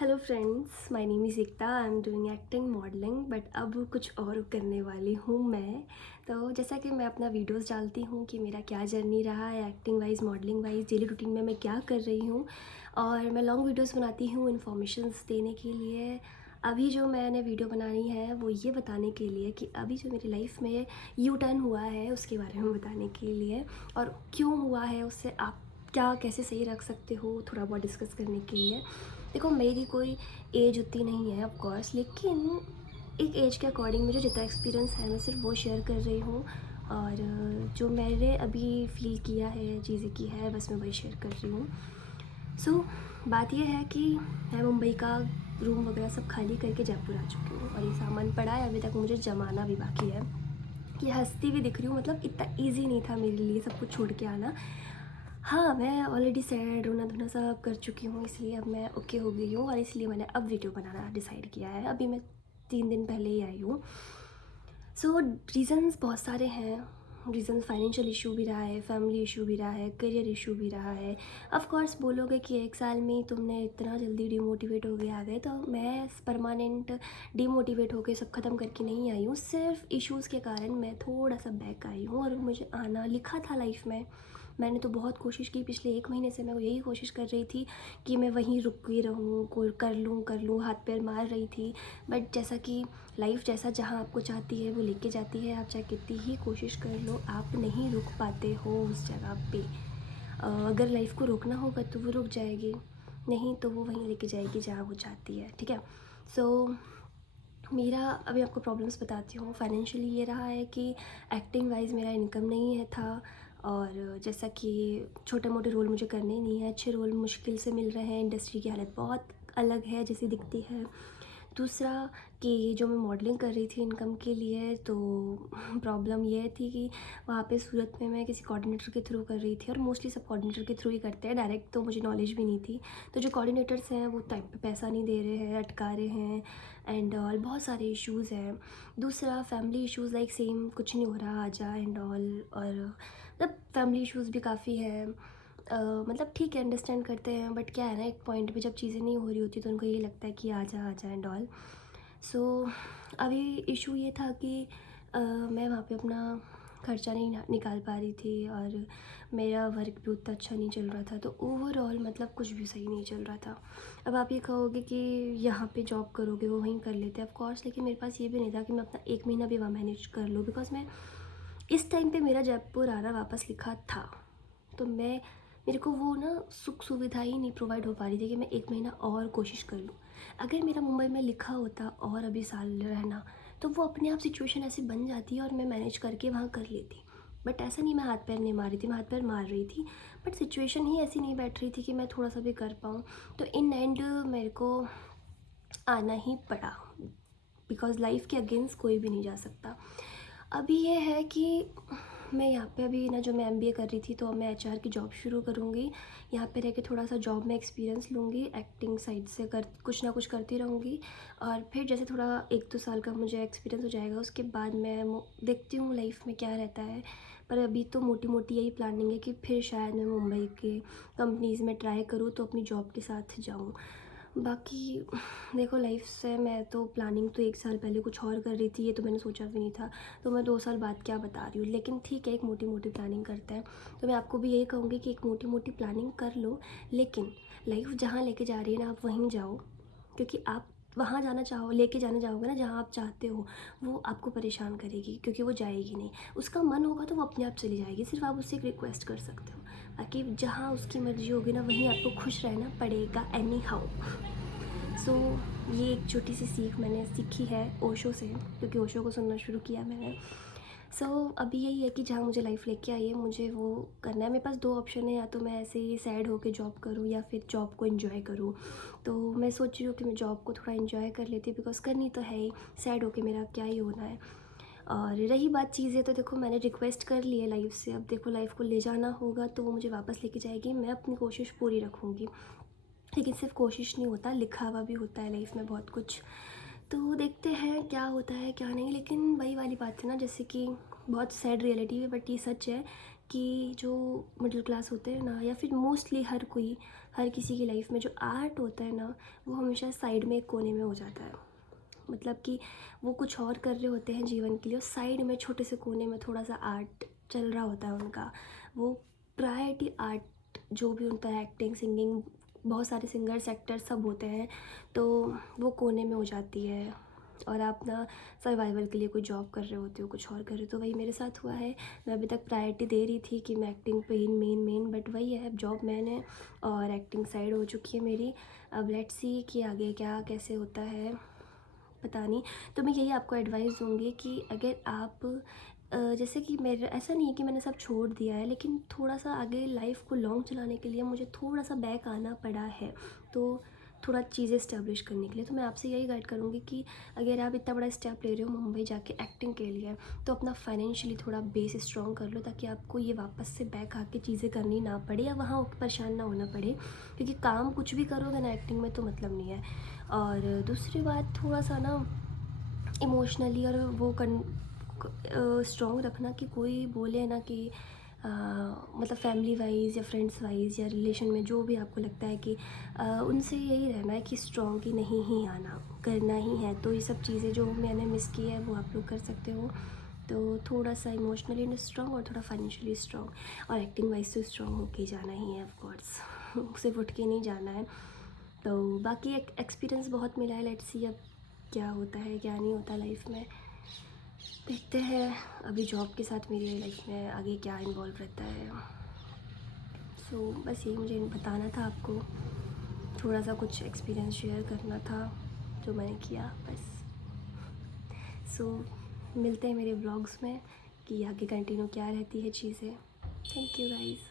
Hello friends, my name is Ekta. I am doing acting modelling, but अब कुछ और करने वाली हूँ मैं। तो जैसा कि मैं अपना वीडियोस डालती हूँ कि मेरा क्या जर्नी रहा है acting wise, modelling wise, daily routine में मैं क्या कर रही हूँ, और मैं लॉन्ग वीडियोस बनाती हूँ इन्फॉर्मेशंस देने के लिए। अभी जो मैंने वीडियो बनानी है वो ये बताने के लिए कि अभी जो मेरी लाइफ में यू टर्न हुआ है उसके बारे में बताने के लिए, और क्यों हुआ है उससे आप क्या कैसे सही रख सकते हो, थोड़ा बहुत डिस्कस करने के लिए। देखो, मेरी कोई एज उतनी नहीं है ऑफ कोर्स, लेकिन एक एज के अकॉर्डिंग मुझे जितना एक्सपीरियंस है मैं सिर्फ वो शेयर कर रही हूँ। और जो मैंने अभी फ़ील किया है, चीज़ें की है, बस मैं वही शेयर कर रही हूँ। सो बात यह है कि मैं मुंबई का रूम वगैरह सब खाली करके जयपुर आ चुकी हूँ, और ये सामान पड़ा है, अभी तक मुझे जमाना भी बाकी है। ये हँसती भी दिख रही हूँ, मतलब इतना ईजी नहीं था मेरे लिए सब कुछ छोड़ के आना। हाँ, मैं ऑलरेडी सैड रोना धोना सब कर चुकी हूँ, इसलिए अब मैं ओके हो गई हूँ, और इसलिए मैंने अब वीडियो बनाना डिसाइड किया है। अभी मैं 3 दिन पहले ही आई हूँ। सो रीज़न्स बहुत सारे हैं। रीज़न्स फाइनेंशियल इशू भी रहा है, फैमिली इशू भी रहा है, करियर इशू भी रहा है। ऑफ कोर्स बोलोगे कि 1 साल में ही तुमने इतना जल्दी डिमोटिवेट हो गए आ गए, तो मैं परमानेंट डिमोटिवेट होकर सब ख़त्म करके नहीं आई हूँ। सिर्फ इश्यूज़ के कारण मैं थोड़ा सा बैक आई हूँ, और मुझे आना लिखा था लाइफ में। मैंने तो बहुत कोशिश की, पिछले 1 महीने से मैं यही कोशिश कर रही थी कि मैं वहीं रुकी रहूँ, कोई कर लूँ, हाथ पैर मार रही थी। बट जैसा कि लाइफ जैसा जहाँ आपको चाहती है वो लेके जाती है, आप चाहे कितनी ही कोशिश कर लो, आप नहीं रुक पाते हो उस जगह पे। अगर लाइफ को रोकना होगा तो वो रुक जाएगी, नहीं तो वो वहीं लेके जाएगी जहाँ वो चाहती है, ठीक है। सो मेरा अभी आपको प्रॉब्लम्स बताती हूँ। फाइनेंशियली ये रहा है कि एक्टिंग वाइज मेरा इनकम नहीं है था, और जैसा कि छोटे मोटे रोल मुझे करने ही नहीं है, अच्छे रोल मुश्किल से मिल रहे हैं, इंडस्ट्री की हालत बहुत अलग है जैसी दिखती है। दूसरा कि जो मैं मॉडलिंग कर रही थी इनकम के लिए, तो प्रॉब्लम ये थी कि वहाँ पे सूरत में मैं किसी कोऑर्डिनेटर के थ्रू कर रही थी, और मोस्टली सब कोऑर्डिनेटर के थ्रू ही करते हैं, डायरेक्ट तो मुझे नॉलेज भी नहीं थी। तो जो कोऑर्डिनेटर्स हैं वो टाइम पे पैसा नहीं दे रहे हैं, अटका रहे हैं, एंड ऑल बहुत सारे इश्यूज़ हैं। दूसरा फैमिली इश्यूज़, लाइक सेम कुछ नहीं हो रहा आजा एंड ऑल, और मतलब फैमिली इश्यूज़ भी काफ़ी है। मतलब ठीक है, अंडरस्टैंड करते हैं, बट क्या है ना, एक पॉइंट पे जब चीज़ें नहीं हो रही होती तो उनको ये लगता है कि आजा एंड ऑल। सो अभी इशू ये था कि मैं वहाँ पे अपना खर्चा नहीं निकाल पा रही थी, और मेरा वर्क भी उतना अच्छा नहीं चल रहा था, तो ओवरऑल मतलब कुछ भी सही नहीं चल रहा था। अब आप ये कहोगे कि यहाँ पे जॉब करोगे वो वहीं कर लेते, ऑफ कोर्स, लेकिन मेरे पास ये भी नहीं था कि मैं अपना 1 महीना भी वहाँ मैनेज कर लूँ, बिकॉज मैं इस टाइम पे मेरा जयपुर आना वापस लिखा था। तो मेरे को वो ना सुख सुविधा ही नहीं प्रोवाइड हो पा रही थी कि मैं 1 महीना और कोशिश कर लूँ। अगर मेरा मुंबई में लिखा होता और अभी साल रहना, तो वो अपने आप सिचुएशन ऐसी बन जाती और मैं मैनेज करके वहाँ कर लेती। बट ऐसा नहीं, मैं हाथ पैर नहीं मार रही थी, मैं हाथ पैर मार रही थी, बट सिचुएशन ही ऐसी नहीं बैठ रही थी कि मैं थोड़ा सा भी कर पाऊँ। तो इन एंड मेरे को आना ही पड़ा, बिकॉज़ लाइफ के अगेंस्ट कोई भी नहीं जा सकता। अभी ये है कि मैं यहाँ पे अभी ना, जो मैं एमबीए कर रही थी, तो अब मैं एचआर की जॉब शुरू करूँगी। यहाँ पे रह के थोड़ा सा जॉब में एक्सपीरियंस लूँगी, एक्टिंग साइड से कर कुछ ना कुछ करती रहूँगी, और फिर जैसे थोड़ा 1-2 साल का मुझे एक्सपीरियंस हो जाएगा, उसके बाद मैं देखती हूँ लाइफ में क्या रहता है। पर अभी तो मोटी मोटी यही प्लानिंग है कि फिर शायद मैं मुंबई के कंपनीज़ में ट्राई करूँ, तो अपनी जॉब के साथ जाऊँ। बाकी देखो, लाइफ से मैं तो प्लानिंग तो 1 साल पहले कुछ और कर रही थी, ये तो मैंने सोचा भी नहीं था, तो मैं 2 साल बाद क्या बता रही हूँ। लेकिन ठीक है, एक मोटी मोटी प्लानिंग करते हैं। तो मैं आपको भी यही कहूँगी कि एक मोटी मोटी प्लानिंग कर लो, लेकिन लाइफ जहाँ लेके जा रही है ना, आप वहीं जाओ, क्योंकि आप वहाँ जाना चाहो, लेके जाना चाहोगे ना जहाँ आप चाहते हो, वो आपको परेशान करेगी, क्योंकि वो जाएगी नहीं। उसका मन होगा तो वो अपने आप चली जाएगी, सिर्फ आप उससे एक रिक्वेस्ट कर सकते हो। बाकी जहाँ उसकी मर्ज़ी होगी ना, वहीं आपको खुश रहना पड़ेगा एनी हाउ। सो ये एक छोटी सी सीख मैंने सीखी है ओशो से, क्योंकि ओशो को सुनना शुरू किया मैंने। सो अभी यही है कि जहाँ मुझे लाइफ लेके आई है, मुझे वो करना है। मेरे पास 2 ऑप्शन है, या तो मैं ऐसे ही सैड होकर जॉब करूँ, या फिर जॉब को एंजॉय करूँ। तो मैं सोच रही हूँ कि मैं जॉब को थोड़ा एंजॉय कर लेती, बिकॉज़ करनी तो है ही, सैड होकर मेरा क्या ही होना है। और रही बात चीज़ें, तो देखो मैंने रिक्वेस्ट कर ली है लाइफ से, अब देखो लाइफ को ले जाना होगा तो वो मुझे वापस लेके जाएगी, मैं अपनी कोशिश पूरी रखूँगी। लेकिन सिर्फ कोशिश नहीं होता, लिखा हुआ भी होता है लाइफ में बहुत कुछ। तो देखते हैं क्या होता है क्या नहीं, लेकिन वही वाली बात है ना, जैसे कि बहुत सैड रियलिटी है, बट ये सच है कि जो मिडिल क्लास होते हैं ना, या फिर मोस्टली हर किसी की लाइफ में जो आर्ट होता है ना, वो हमेशा साइड में एक कोने में हो जाता है। मतलब कि वो कुछ और कर रहे होते हैं जीवन के लिए, और साइड में छोटे से कोने में थोड़ा सा आर्ट चल रहा होता है उनका। वो प्रायोरिटी आर्ट जो भी होता है, एक्टिंग, सिंगिंग, बहुत सारे सिंगर्स, एक्टर्स सब होते हैं, तो वो कोने में हो जाती है। और आप ना सर्वाइवल के लिए कोई जॉब कर रहे होते हो, कुछ और कर रहे हो। तो वही मेरे साथ हुआ है। मैं अभी तक प्रायोरिटी दे रही थी कि मैं एक्टिंग पे ही मेन, बट वही है, अब जॉब मैंने और एक्टिंग साइड हो चुकी है मेरी। अब लेट्स सी कि आगे क्या कैसे होता है, पता नहीं। तो मैं यही आपको एडवाइस दूँगी कि अगर आप जैसे कि मेरा ऐसा नहीं है कि मैंने सब छोड़ दिया है, लेकिन थोड़ा सा आगे लाइफ को लॉन्ग चलाने के लिए मुझे थोड़ा सा बैक आना पड़ा है, तो थोड़ा चीज़ें इस्टेब्लिश करने के लिए। तो मैं आपसे यही गाइड करूँगी कि अगर आप इतना बड़ा स्टेप ले रहे हो मुंबई जाके एक्टिंग के लिए, तो अपना फाइनेंशियली थोड़ा बेस स्ट्रॉन्ग कर लो, ताकि आपको ये वापस से बैक आके चीज़ें करनी ना पड़े या वहाँ परेशान ना होना पड़े। क्योंकि काम कुछ भी करोगे ना एक्टिंग में, तो मतलब नहीं है। और दूसरी बात, थोड़ा सा ना इमोशनली और वो स्ट्रॉन्ग रखना, कि कोई बोले ना कि मतलब फैमिली वाइज या फ्रेंड्स वाइज या रिलेशन में जो भी आपको लगता है कि उनसे यही रहना है कि स्ट्रॉन्ग, कि नहीं ही आना, करना ही है। तो ये सब चीज़ें जो मैंने मिस की है वो आप लोग कर सकते हो। तो थोड़ा सा इमोशनली स्ट्रॉन्ग और थोड़ा फाइनेंशियली स्ट्रॉन्ग, और एक्टिंग वाइज तो स्ट्रॉन्ग होके जाना ही है, ऑफ कोर्स। सिर्फ उठ के नहीं जाना है। तो बाकी एक एक्सपीरियंस बहुत मिला है। लेट्स सी अब क्या होता है क्या नहीं होता लाइफ में, देखते हैं। अभी जॉब के साथ मेरी लाइफ में आगे क्या इन्वॉल्व रहता है। सो बस यही मुझे बताना था आपको, थोड़ा सा कुछ एक्सपीरियंस शेयर करना था जो मैंने किया, बस। सो मिलते हैं मेरे व्लॉग्स में कि आगे कंटिन्यू क्या रहती है चीज़ें। Thank you guys.